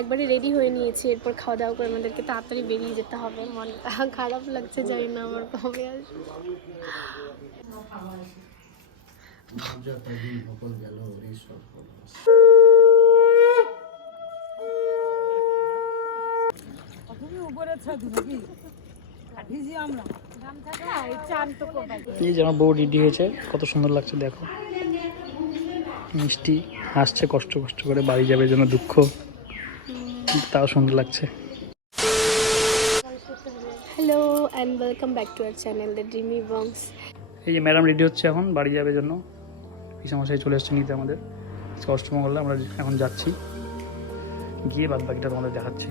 একবারে রেডি হয়ে নিয়েছি, এরপর খাওয়া দাওয়া করে আমাদেরকে তাড়াতাড়ি বেরিয়ে যেতে হবে। মনটা খারাপ লাগছে, জানি না আমার কবে বউ রেডি হয়েছে, কত সুন্দর লাগছে, দেখো। মিষ্টি, হাসছে কষ্ট কষ্ট করে, বাড়ি যাবে যেন দুঃখ। তাও সুন্দর লাগছে। Hello and welcome back to our channel the dreamy bongs এই যে ম্যাডাম রেডি হচ্ছে এখন বাড়ি যাবে জন্য। পিসামশাই চলে এসছে নিতে আমাদের। অষ্টমঙ্গলে আমরা এখন যাচ্ছি। গিয়ে বাদ বাকিটা তোমাদের দেখাচ্ছি।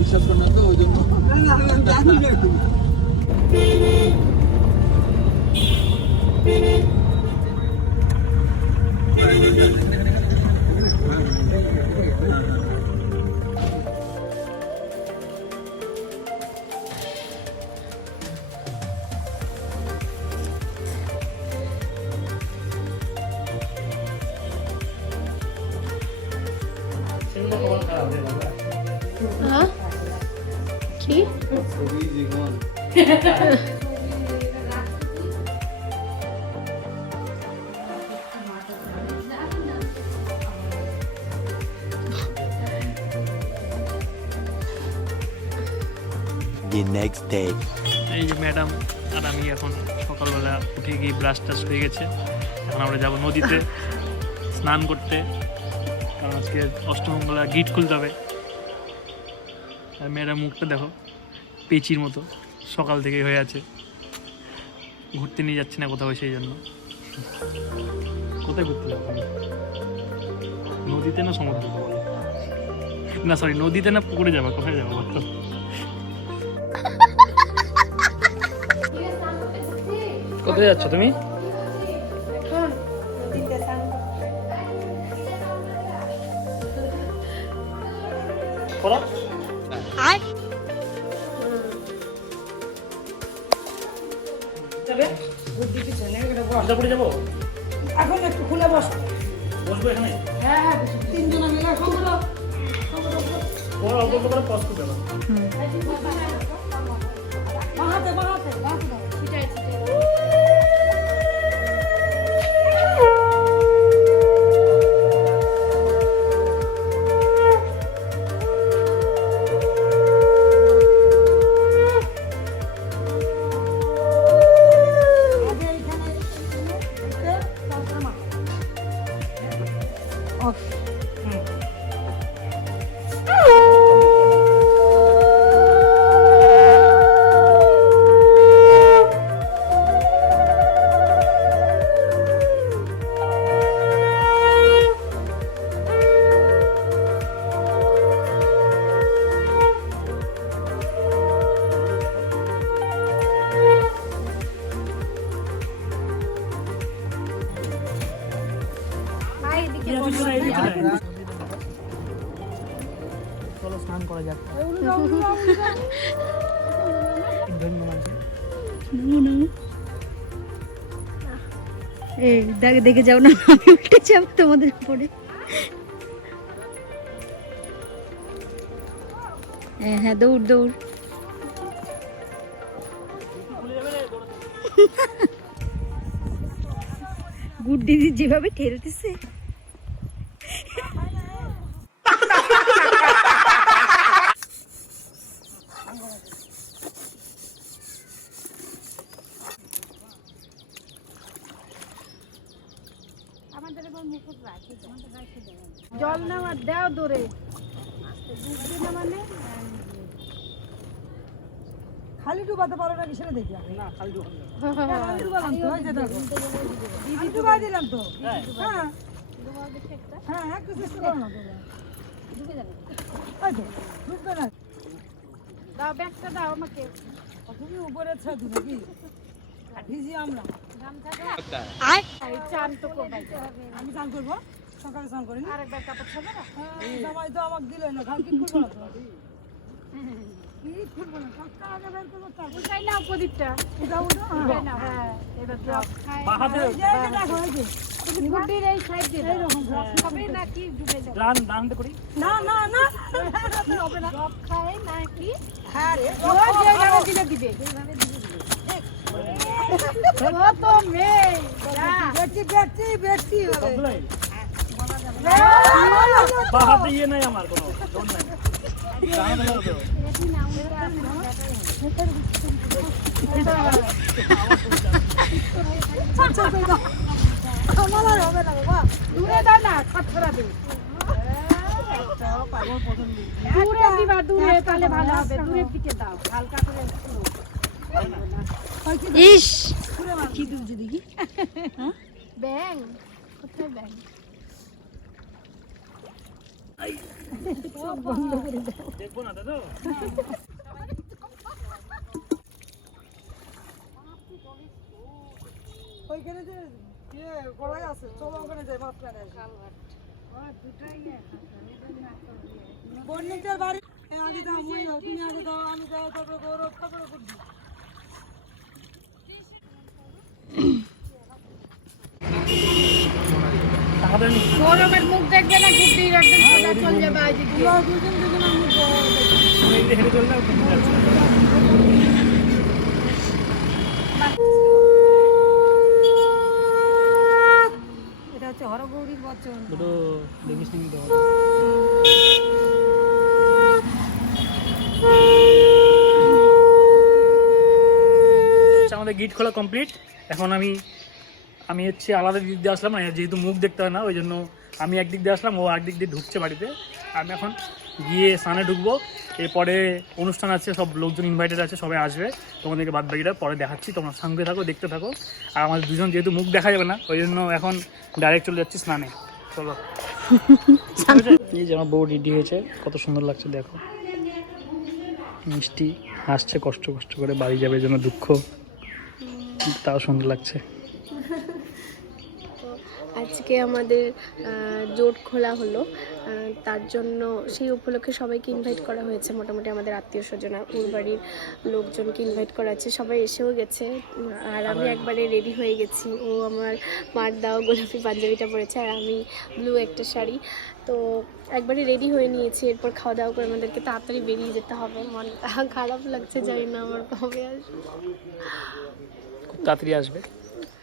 বিশ্বাস করে না তো ওই জন্য Huh? Key? The next day. এই যে ম্যাডাম আর আমি এখন সকালবেলা উঠে গিয়ে ব্রাশ টাশ হয়ে গেছে। এখন আমরা যাব নদীতে স্নান করতে। কারণ আজকে অষ্টমঙ্গলা গিট খুলতে হবে। আর ম্যাডাম মুখটা দেখো পেচির মতো সকাল থেকে হয়ে আছে। ঘুরতে নিয়ে যাচ্ছি না কোথাও সেই জন্য। কোথায় ঘুরতে যাব নদীতে না সমুদ্রে না সরি নদীতে না পুকুরে যাব? কোথায় যাব কোথায় যাচ্ছ তুমি? পড়া। সিতাপুরে যাব? এখন একটু খুলে বস। বসবো এখানে? হ্যাঁ হ্যাঁ তিনজনে মিলে দাও। তোমার অল্প করে পজ বাহাতে বাহাতে বাহাতে 哦 চলো স্নান করা যাক। ধন্যবাদ। এই দেখে দেখে যাও না আমি উল্টে যাব তোমাদের উপরে। হ্যাঁ হ্যাঁ দৌড় দৌড়। গুড দিদি যেভাবে ঠেলতেছে। জল নেওয়া দেও দূরে। ডুববে না মানে? খালি ডুবাতে পারো নাকি সেটা দেখি না খালি হ্যাঁ, ডুবালাম তো, এই যে দেখো। আমি ডুবাই দিলাম তো। হ্যাঁ। হ্যাঁ। একটু। চেষ্টা করো না ডুবে তো, ডুববে না। দাও ব্যাগটা দাও আমাকে। তুমি উপরে ছাদু নাকি? ভিজি আমরা। চান তো করতে হবে। আমি চান করব? সকালে চান করি আরেকবার কাপড় ছাড়বে না জামাই তো আমাকে দিলে না খাল কি করব না তো কি খুলবো না সবটা আগে বের করব তারপর উঠাই নাও প্রদীপটা উঠাবো না উঠাই নাও হ্যাঁ এবার ড্রপ খায় বাঁ হাতে এই যে এই যে দেখো এই যে গুড্ডির এই সাইড দিয়ে দাও এইরকম drop হবে নাকি ডুবে যাবে ডান ডান হাতে করি না না না হবে না ড্রপ খায় নাকি হ্যাঁ রে ও যেভাবে দিলে দিবে ও তো মেয়ে যা। বেটি বেটি বেটি হবে সবগুলাই বাঁ হাতে ইয়ে নাই আমার কোনো দূরে দাও না খটখরাবে দূরে দিবা দূরে তাহলে ভালো হবে দূরের দিকে দাও হালকা করে ইস। ব্যাং। কোথায় ব্যাং? দাদা ওইখানে যে ইয়ে আছে চলো ওখানে যাই মাছ বাড়ি আগে দাও আমি দাও তারপরে গৌরব তারপরে বুদ্ধি মুখ দেখবে না সোজা চলে যাবে আজ দুজন দুজন যাচ্ছে। এটা হচ্ছে বচন। দুটো হচ্ছে আমাদের গিট খোলা কমপ্লিট এখন আমি আমি হচ্ছে আলাদা দিক দিয়ে আসলাম না যেহেতু মুখ দেখতে হয় না ওই জন্য আমি একদিক দিয়ে আসলাম ও একদিক দিয়ে ঢুকছে বাড়িতে। আমি এখন গিয়ে স্নানে ঢুকবো। এরপরে অনুষ্ঠান আছে সব লোকজন ইনভাইটেড আছে সবাই আসবে। তোমাদেরকে বাদ বাকিটা পরে দেখাচ্ছি তোমার সঙ্গে থাকো দেখতে থাকো। আর আমাদের দুজন যেহেতু মুখ দেখা যাবে না ওই জন্য এখন ডাইরেক্ট চলে যাচ্ছি স্নানে। চলো। এই যে আমার বউ রেডি হয়েছে কত সুন্দর লাগছে দেখো। মিষ্টি হাসছে কষ্ট কষ্ট করে বাড়ি যাবে জন্য দুঃখ। তাও সুন্দর লাগছে। আজকে আমাদের জোট খোলা হলো। তার জন্য সেই উপলক্ষে সবাইকে ইনভাইট করা হয়েছে। মোটামুটি আমাদের আত্মীয় স্বজনা ওর বাড়ির লোকজনকে ইনভাইট করা আছে। সবাই এসেও গেছে। আর আমি একবারে রেডি হয়ে গেছি। ও আমার মার দাও গোলাপি পাঞ্জাবিটা পরেছে আর আমি ব্লু একটা শাড়ি। তো একবারে রেডি হয়ে নিয়েছি। এরপর খাওয়া দাওয়া করে আমাদেরকে তাড়াতাড়ি বেরিয়ে যেতে হবে। মনটা খারাপ লাগছে জানি না আমার কবে আসবে। খুব তাড়াতাড়ি আসবে।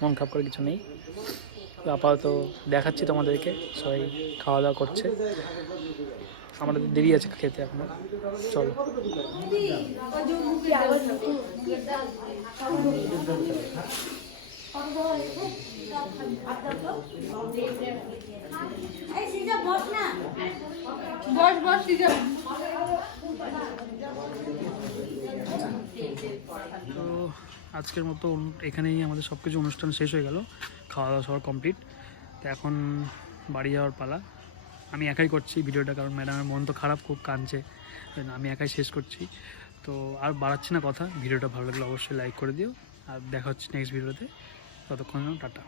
মন খারাপ করে কিছু নেই। তো আপাতত দেখাচ্ছি তোমাদেরকে। সবাই খাওয়া দাওয়া করছে। আমাদের দেরি আছে খেতে এখনও। চলো। বস বস তো আজকের মতো এখানেই আমাদের সব কিছু অনুষ্ঠান শেষ হয়ে গেল। খাওয়া দাওয়া সবার কমপ্লিট তো এখন বাড়ি যাওয়ার পালা। আমি একাই করছি ভিডিওটা কারণ ম্যাডামের মন তো খারাপ, খুব কাঁদছে। আমি একাই শেষ করছি। তো আর বাড়াচ্ছি না কথা। ভিডিওটা ভালো লাগলে অবশ্যই লাইক করে দিও। আর দেখা হচ্ছে নেক্সট ভিডিওতে। ততক্ষণ টাটা।